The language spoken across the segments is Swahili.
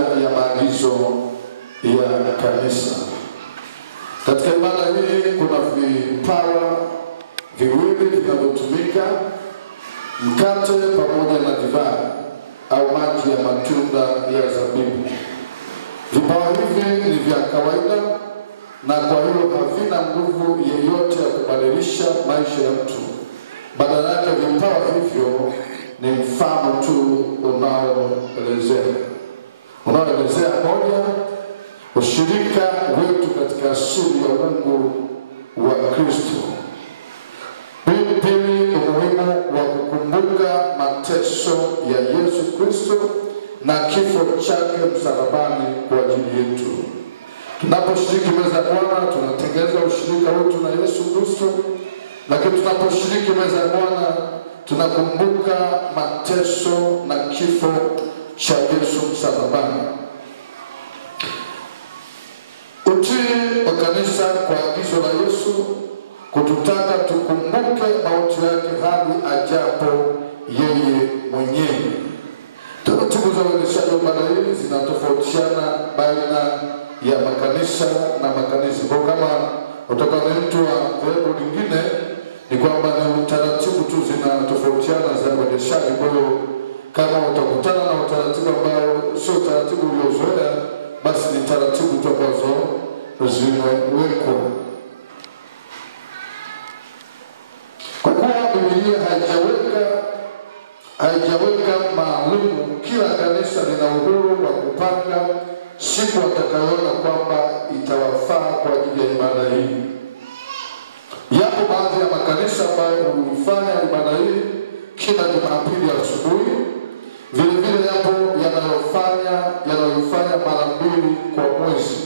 ya maagizo ya kanisa. Katika ibada hii kuna vipawa viwili vinavyotumika, mkate pamoja na divai au maji ya matunda ya zabibu. Vipawa hivi ni vya kawaida na kwa hiyo havina nguvu yeyote ya kubadilisha maisha ya mtu. Badala yake vipawa hivyo ni mfano tu unaoelezea moja, ushirika wetu katika asili ya Mungu wa Kristo. Pili, umuhimu wa kukumbuka mateso ya Yesu Kristo na kifo chake msalabani kwa ajili yetu. Tunaposhiriki meza ya Bwana tunatengeneza ushirika wetu na Yesu Kristo, lakini tunaposhiriki meza ya Bwana tunakumbuka mateso na kifo cha Yesu msalabani. Utii wa kanisa kwa agizo la Yesu kututaka tukumbuke mauti yake hadi ajapo yeye mwenyewe. Taratibu za uendeshaji wa ibada hii zinatofautiana baina ya makanisa na makanisa. Kwa kama utakuwa ni mtu wa dhehebu lingine, ni kwamba ni taratibu tu zinatofautiana za uendeshaji. Kwa hiyo kama utakutana na utaratibu ambao sio taratibu uliozoea, basi ni taratibu tu ambazo zimewekwa. Kwa kuwa Biblia haijaweka maalumu, kila kanisa lina uhuru wa kupanga siku watakayoona kwamba itawafaa kwa ajili ya ibada hii. Yapo baadhi ya makanisa ambayo huifanya ibada hii kila Jumapili asubuhi. Vile vile yapo yanayoifanya mara 2 kwa mwezi.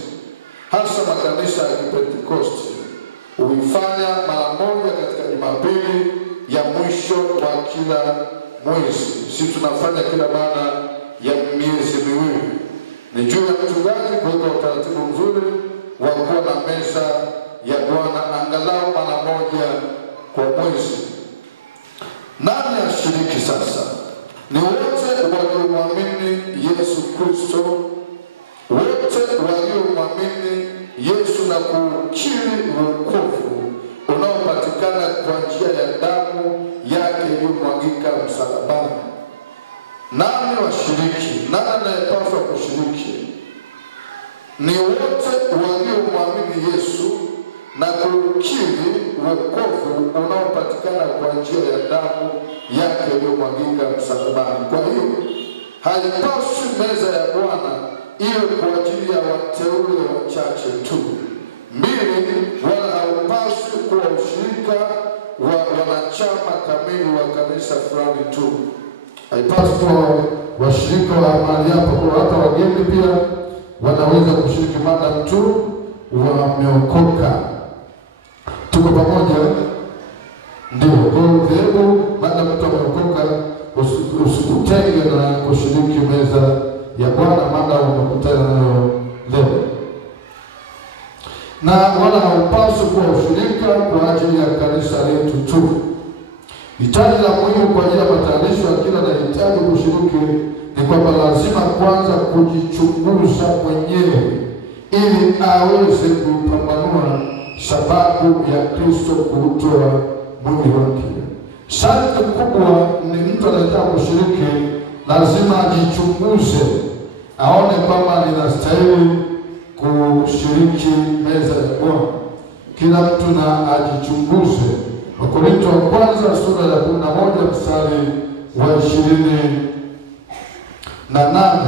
Hasa makanisa ya Kipentekoste huifanya mara 1 katika Jumapili ya mwisho wa kila mwezi. Sisi tunafanya kila baada ya miezi 2. Ni juu ya mchungaji kuweka utaratibu mzuri wa kuwa na meza ya Bwana angalau mara 1 kwa mwezi. Nani ashiriki sasa? Ni wote waliomwamini Yesu Kristo, wote waliomwamini Yesu na kukiri wokovu unaopatikana kwa njia ya damu yake iliyomwagika msalabani. Nani washiriki? Nani anayepaswa kushiriki? Ni wote waliomwamini Yesu na kukiri wokovu unaopatikana kwa njia ya damu yake iliyomwagika msalabani. Kwa hiyo haipaswi meza ya Bwana iwe kwa ajili ya wateule wachache tu. 2, wala haupaswi kuwa ushirika wa wanachama kamili wa kanisa fulani tu. Haipaswi kuwa washirika wa mahali hapo, kwa hata wageni pia wanaweza kushiriki mada tu wameokoka. Tuko pamoja? Ndio. Kwa hivyo mada mtu ameokoka, usikutenge na kushiriki meza ya Bwana mada unakutana nayo leo. Na wala haupaswi kuwa ushirika kwa ajili ya kanisa letu tu. Hitaji la muhimu kwa ajili ya matayarisho ya kila anayehitaji kushiriki ni kwamba lazima kwanza kujichunguza mwenyewe ili aweze kupambanua sababu ya Kristo kutoa mwili wake. Sharti kubwa ni mtu anayetaka kushiriki lazima ajichunguze, aone kwamba ninastahili kushiriki meza ya Bwana. Kila mtu na ajichunguze. Wakorintho wa kwanza sura ya 11 mstari wa 28.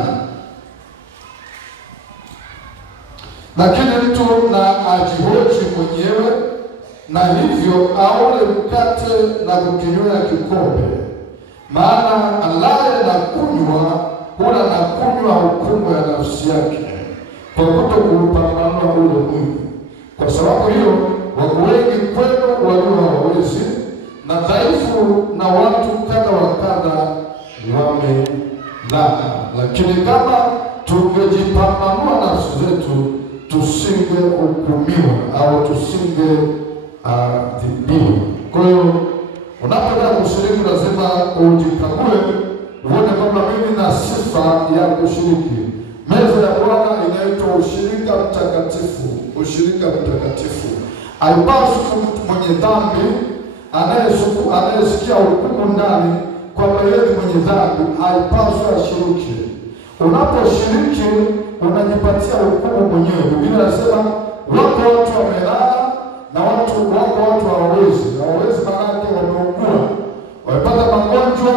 Lakini mtu na ajihoji mwenyewe, na hivyo aole mkate na kukinywea kikombe. Maana alaye na kunywa hula na kunywa hukumu ya nafsi yake, kwa kutokuupambanua ule mwili. Kwa sababu hiyo wako wengi kwenu walio hawawezi, na dhaifu, na watu kadha wa kadha wamelala. Lakini kama tungejipambanua nafsi zetu, tusingehukumiwa au tusingeadhibiwa. Kwa hiyo unapotaka kushiriki lazima ujikague, uone kwamba mimi na sifa ya kushiriki. ushirika mtakatifu, ushirika mtakatifu. Haipaswi mtu mwenye dhambi anayesikia hukumu ndani kwamba yeye ni mwenye dhambi, haipaswi ashiriki. Unaposhiriki unajipatia hukumu mwenyewe. Biblia inasema wako watu wamelala na wako watu hawawezi. Hawawezi maana wameugua, wamepata magonjwa,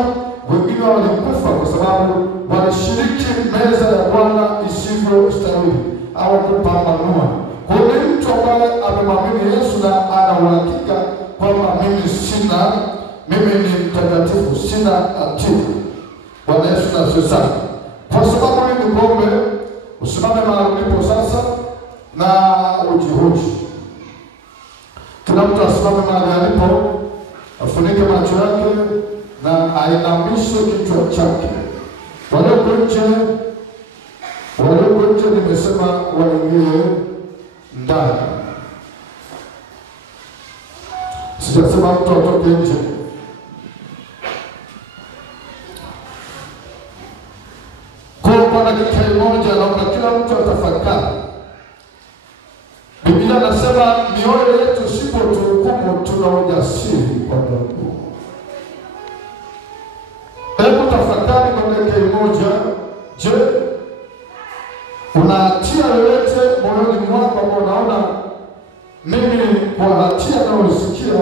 wengine walikufa kwa sababu walishiriki meza ya Bwana isivyostahili au kupambanua. Kwa hiyo mtu ambaye amemwamini Yesu na ana uhakika kwamba mimi ni mtakatifu, sina hatia. Bwana Yesu asifiwe sana. Kwa sababu hii ni kombe, usimame mahali ulipo sasa na ujihoji. Kila mtu asimame mahali alipo, afunike macho yake na ainamishe kichwa chake. Walioko nje nimesema waingie ndani. Sijasema mtu atoke nje. Kwa dakika moja naomba kila mtu atafakari. Biblia inasema mioyo yetu isipotuhukumu tuna ujasiri kwa Mungu. Hebu tafakari kwa dakika moja. Je, una hatia yoyote moyoni mwako ambao unaona mimi kwa hatia naosikia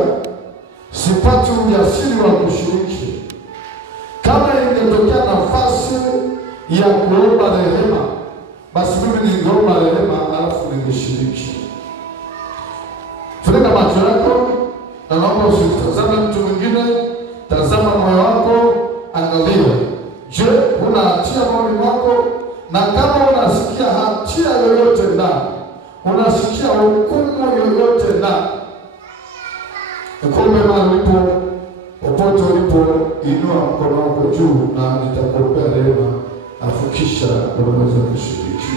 sipati ujasiri wa kushiriki? Kama ingetokea nafasi ya kuomba rehema, basi mimi ningeomba rehema alafu ningeshiriki. Funika macho yako na naomba usitazame mtu mwingine, tazama moyo wako, angalia. Je, una hatia moyoni mwako? Na kama unasikia hatia yoyote ndani, unasikia hukumu yoyote ndani, nikombe mahali ulipo, popote ulipo, inua mkono wako juu na nitakuombea rehema, afukisha unaweza kushiriki.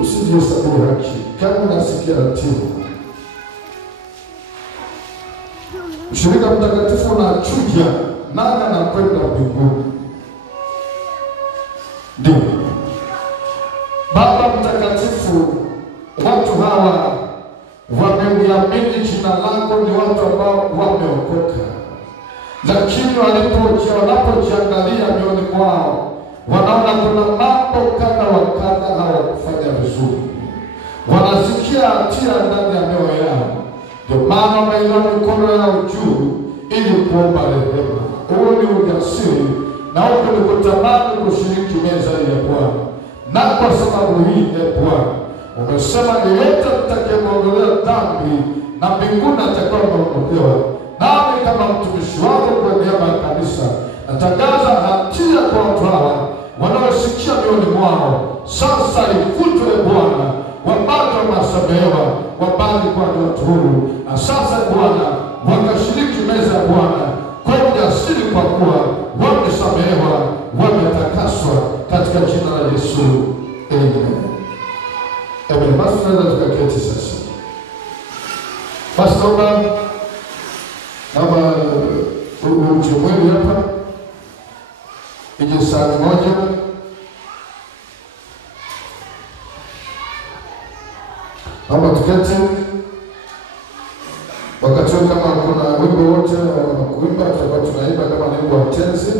Usijihesabie haki. Kama unasikia hatia, ushirika mtakatifu unachuja nani anakwenda mbinguni. Ndio Baba mtakatifu, watu hawa wameniamini jina lako, ni watu ambao wameokoka, lakini wanapojiangalia mioni mwao wanaona kuna mambo kadha wa kadha hawakufanya vizuri, wanasikia hatia ndani ya mioyo yao. Ndio maana wameinua mikono yao juu ili kuomba rehema. Huo ni ujasiri na huko ni kutamani kushiriki meza ya Bwana. Na kwa sababu hii Bwana umesema yeyote mtakayemwondolea dhambi na mbinguni atakuwa ameondolewa. Nami kama mtumishi wako kwa niaba ya kanisa natangaza hatia kwa watu hawa wanaosikia mioni mwao, sasa ifutwe Bwana, wapate masamehewa, wapate kwa watu huru. Na sasa Bwana wakashiriki meza ya Bwana kwa ujasiri, kwa kuwa wamesamehewa, wametakaswa katika jina la Yesu. Amen. Amen. Basi tunaweza tukaketi sasa. Basi naomba ujumweli hapa ije saa moja. Naomba tuketi. Wakati kama kuna wimbo wote wa kuimba, tutakuwa tunaimba kama wimbo wa tenzi.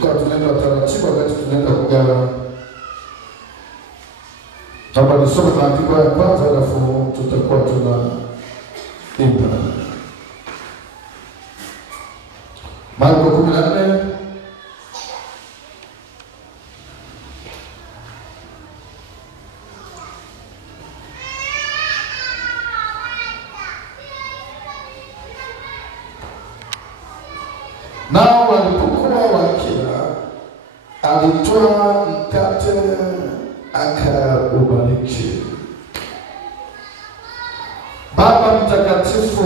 Tunaenda taratibu wakati tunaenda kugawa. Naomba nisome maandiko ya kwanza alafu tutakuwa tunaimba. Marko 14 nao walipokuwa wakila, alitoa mkate akaubariki. Baba mtakatifu,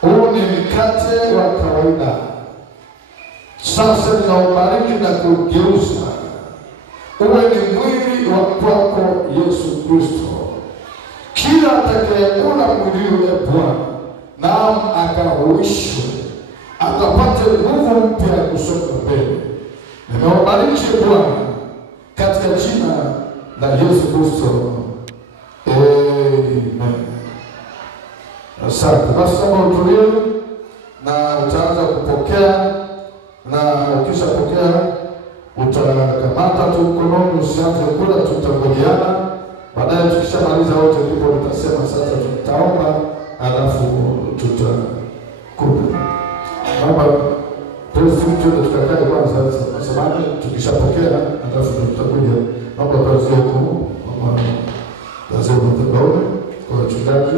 huu ni mkate wa kawaida. Sasa ninaubariki na kugeuza uwe ni mwili wa kwako Yesu Kristo. Kila atakayekula mwili ule Bwana na akahuishwe, akapate nguvu mpya kusonga mbele. Tukubariki Bwana katika jina la Yesu Kristo. Amen. Asante. Basi kama utulie na utaanza kupokea, na ukishapokea utakamata tu mkononi, usianze kula, tutangojeana. Baadaye tukishamaliza wote ndipo tutasema sasa tutaomba, alafu tutakula. Baba, tuende tukakae kwanza, samahani, tukishapokea alafu tutakuja. Baba, kazi yako mama lazima tukaone kwa wachungaji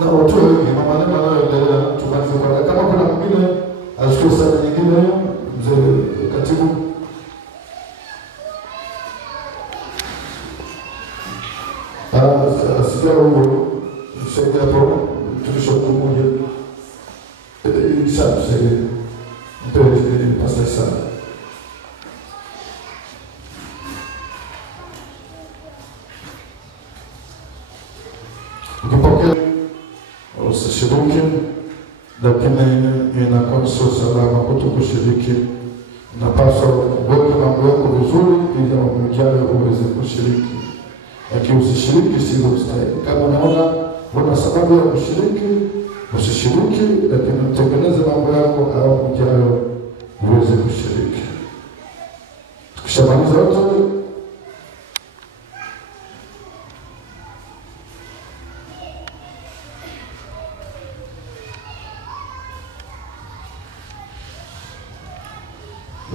na watu wengi, mama Neema anaendelea. Tuanze kwa kama kuna mwingine achukue saa nyingine, mzee katibu. Sija huo msaidia hapo tulishokumoja sababu mbele pasta sana. Ukipokea usishiriki, lakini inakuwa sio salama kutokushiriki. Unapaswa kuweka mambo yako vizuri ili mjane uweze kushiriki. Lakini usishiriki sio ustahili. Kama unaona una sababu ya kushiriki, usishiriki, lakini utengeneze mambo yako au mjane uweze kushiriki. Tukishamaliza wote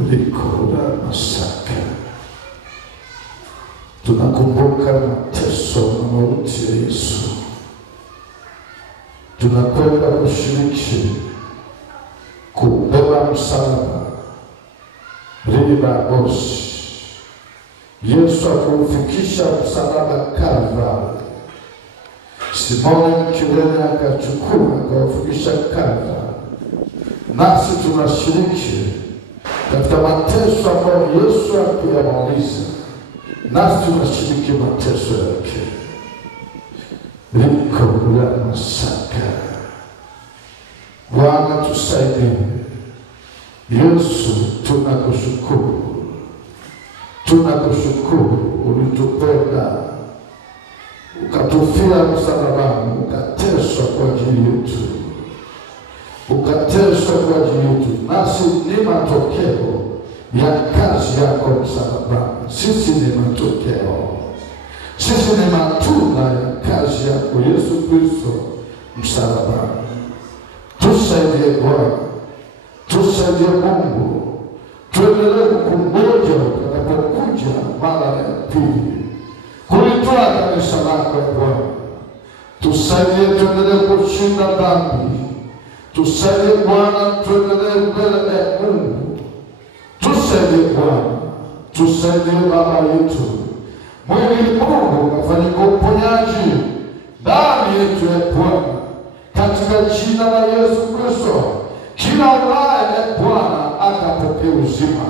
Likora Masaka, tunakumbuka mateso na mauti ya Yesu. Tunakwenda kushiriki kubeba msalaba riba bosi. Yesu akufikisha msalaba Kalvari. Simoni Mkirene akachukua akafikisha Kalvari. Nasi tunashiriki katika mateso ambayo Yesu aliyamaliza, nasi tunashiriki mateso yake. Likora Masaka. Bwana tusaidie. Yesu tunakushukuru. Tunakushukuru, ulitupenda, ukatufia msalabani, ukateswa kwa ajili yetu. Ukateswa kwa ajili yetu. Nasi ni matokeo ya kazi yako msalabani. Sisi ni matokeo. Sisi ni matunda ya kazi yako Yesu Kristo msalabani. Tusaidie Bwana. Tusaidie Mungu. Tuendelee kukungoja utakapokuja mara ya pili kulitoa kanisa lako Bwana. Tusaidie tuendelee kushinda dhambi. Tusaidie Bwana, tuendelee mbele ya Mungu. Tusaidie Bwana. Tusaidie Baba yetu. Mwili Mungu kafanyika uponyaji ndani yetu ya Bwana, katika jina la Yesu Kristo. Kila ulaye Bwana akapokea uzima.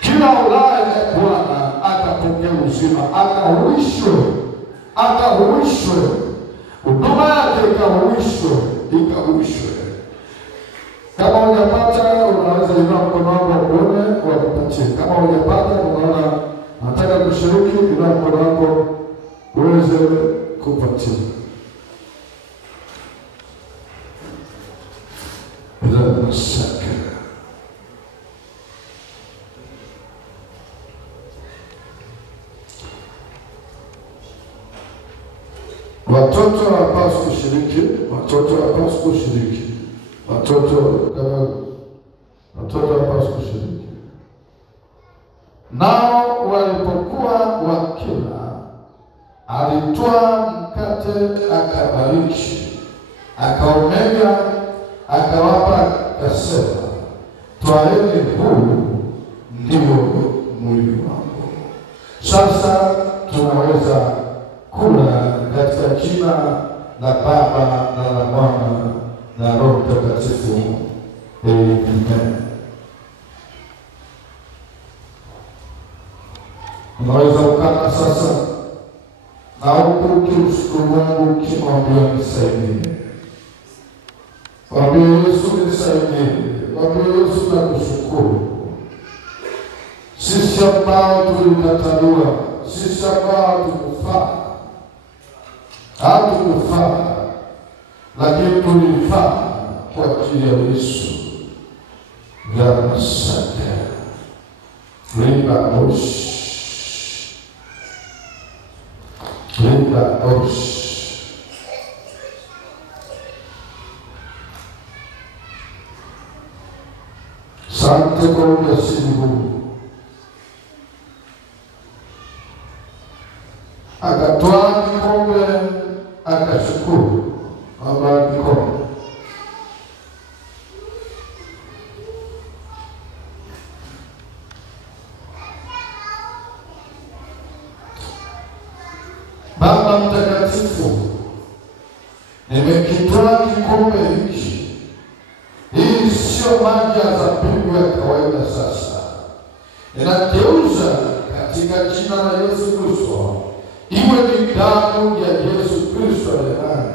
Kila ulaye Bwana akapokea uzima. Akahuishwe. Huduma yake ikahuishwe. Kama hujapata unaweza inua mkono wako uone wakupatie. Kama hujapata unaona nataka kushiriki, inua mkono wako uweze kupatia. Masaka. Watoto hawapaswi kushiriki. Watoto hawapaswi kushiriki. Watoto hawapaswi kushiriki. Nao walipokuwa wakila, alitoa mkate akabariki, akaumega, akawapa, akasema, twaeni, huu ndio mwili wangu. Sasa tunaweza kula katika jina la Baba na la Mwana na Roho Mtakatifu. Amen. Unaweza ukana sasa na huku ukimshukuru Mungu ukimwambia nisaidie. Mwambie Yesu nisaidie. Mwambie Yesu nakushukuru. sisi ambao tulikataliwa, sisi ambao hatukufaa, lakini tulifaa kwa ajili ya Yesu. Gharama zake limba osh. Sante kwa ujasiri huu. Akatwaa kikombe, akashukuru, kwamba kikombe. Baba Mtakatifu, nimekitwaa kikombe hiki. Hii sio maji ya zabibu ya kawaida sasa. Ninageuza katika jina la Yesu Kristo, iwe ni damu ya Yesu Kristo aliye hai.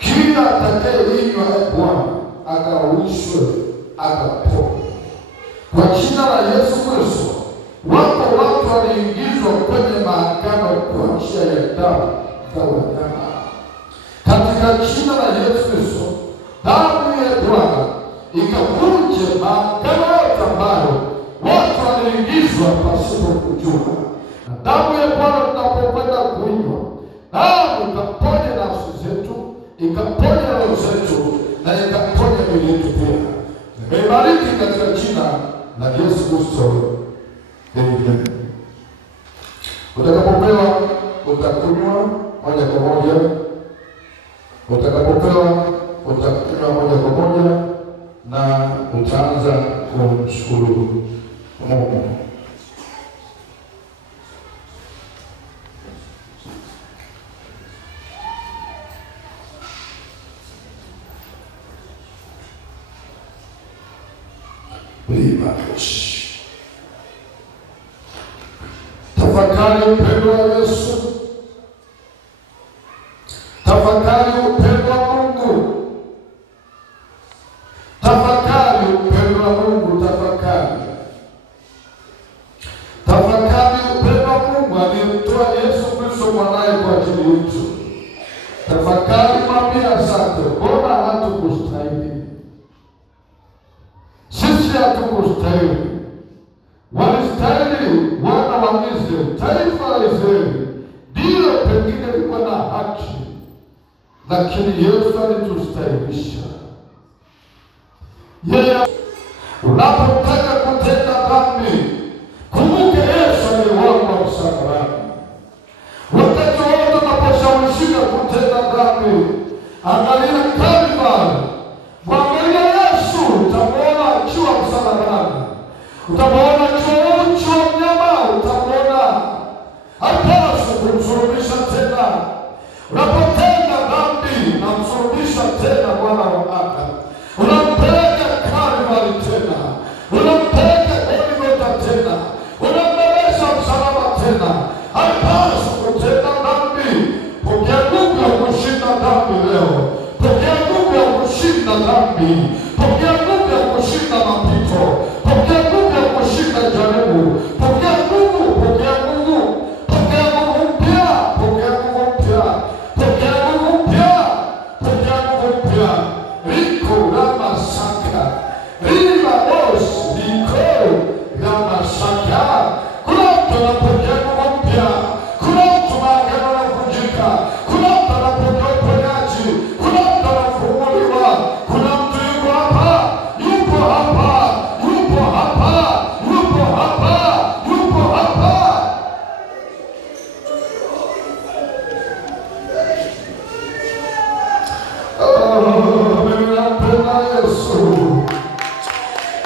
Kila atakayeinywa Bwana akauishwe, akapone. Kwa jina la Yesu Kristo, wako watu waliingizwa kwenye mahakama kwa njia ya damu za wanyama. Katika jina la Yesu Kristo, damu ya Bwana ikavunje mahakama yote ambayo watu waliingizwa pasipo kujua. Na damu ya Bwana tunapokwenda kuinywa, damu ikaponye nafsi zetu, ikaponye roho zetu, na ikaponye miili yetu pia. Nimebariki katika jina la Yesu Kristo. Amen. Utakapopewa utakunywa moja kwa moja. Utakapopewa utakunywa moja kwa moja na utaanza kumshukuru Mungu. Tafakari upendo wa Yesu. Tafakari upendo wa Mungu. Tafakari upendo wa Mungu. Tafakari upendo wa Mungu aliyemtoa Yesu Kristo mwanae kwa ajili yetu. Tafakari, mwambie asante. Mbona hatukustahili? Sisi hatukustahili. Walistahili wana wa Israeli, taifa la Israeli ndio pengine lilikuwa na haki, lakini Yesu alitustahilisha. Yeye unapotaka kutenda dhambi, kumbuke Yesu aliuawa msalabani. Wakati wote unaposhawishika kutenda dhambi, angalia Kalvari, mwangalia Yesu, utamwona akiwa msalabani. Utamwona chuo mnyama, utamwona hapaswi kumsulubisha tena. Unapotenda dhambi, unamsulubisha tena mwana wa Adamu. Unampeleka Kalvari tena, unampeleka Golgotha tena, unambebesha msalaba tena. Hapaswi kutenda dhambi. Pokea nguvu ya kushinda dhambi leo. Pokea nguvu ya kushinda dhambi. Pokea nguvu ya kushinda mapito. Pokea nguvu ya kushinda jaribu. Pokea nguvu, pokea nguvu. Pokea nguvu mpya, pokea nguvu mpya. Pokea nguvu mpya, pokea nguvu mpya. Riko rama saka. Riva os, riko rama saka. Kuna mtu anapokea nguvu mpya. Kuna mtu maagano yanavunjika. Kuna mtu anapokea uponyaji. Kuna mtu anafunguliwa. Kuna mtu yuko hapa, yuko hapa, yuko hapa, yuko hapa, yuko hapa. Mimi nampenda Yesu.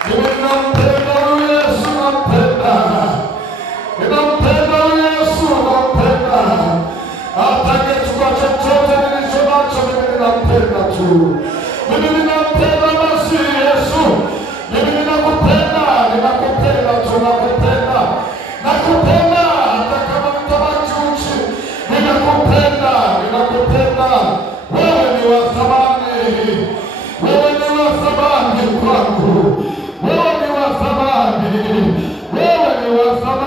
Mimi nampenda Yesu, nampenda. Ninampenda Yesu, nampenda. Atakayechukua chochote nilicho nacho, mimi ninampenda tu. Mimi ninampenda Masihi Yesu. Mimi ninakupenda, ninakupenda tu, nakupenda. Nakupenda hata kama nitabaki uchi. Ninakupenda, ninakupenda. Wewe ni wa thamani. Wewe ni wa thamani kwangu. Wewe ni wa thamani. Wewe ni wa thamani.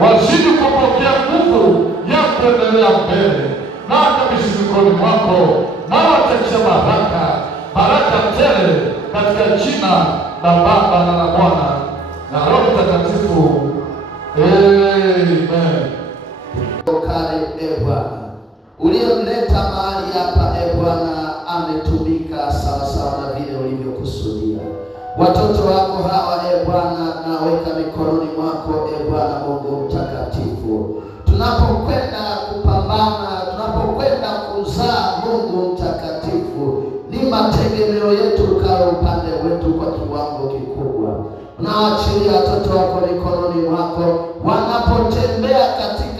wazidi kupokea nguvu ya kuendelea mbele, na kabisa mikononi mwako na watakia baraka tele katika jina la Baba na la Mwana na Roho Mtakatifu. Amen. Kale Bwana, uliyemleta mahali hapa Bwana ametumika sawa sawa na vile ulivyokusudia. Watoto wako hawa Bwana naweka mikononi mwako Bwana Mungu mtakatifu. Tunapokwenda kupambana, tunapokwenda kuzaa Mungu mtakatifu, ni mategemeo yetu ukawe upande wetu kwa kiwango kikubwa. Unaachilia watoto wako mikononi mwako, wanapotembea katika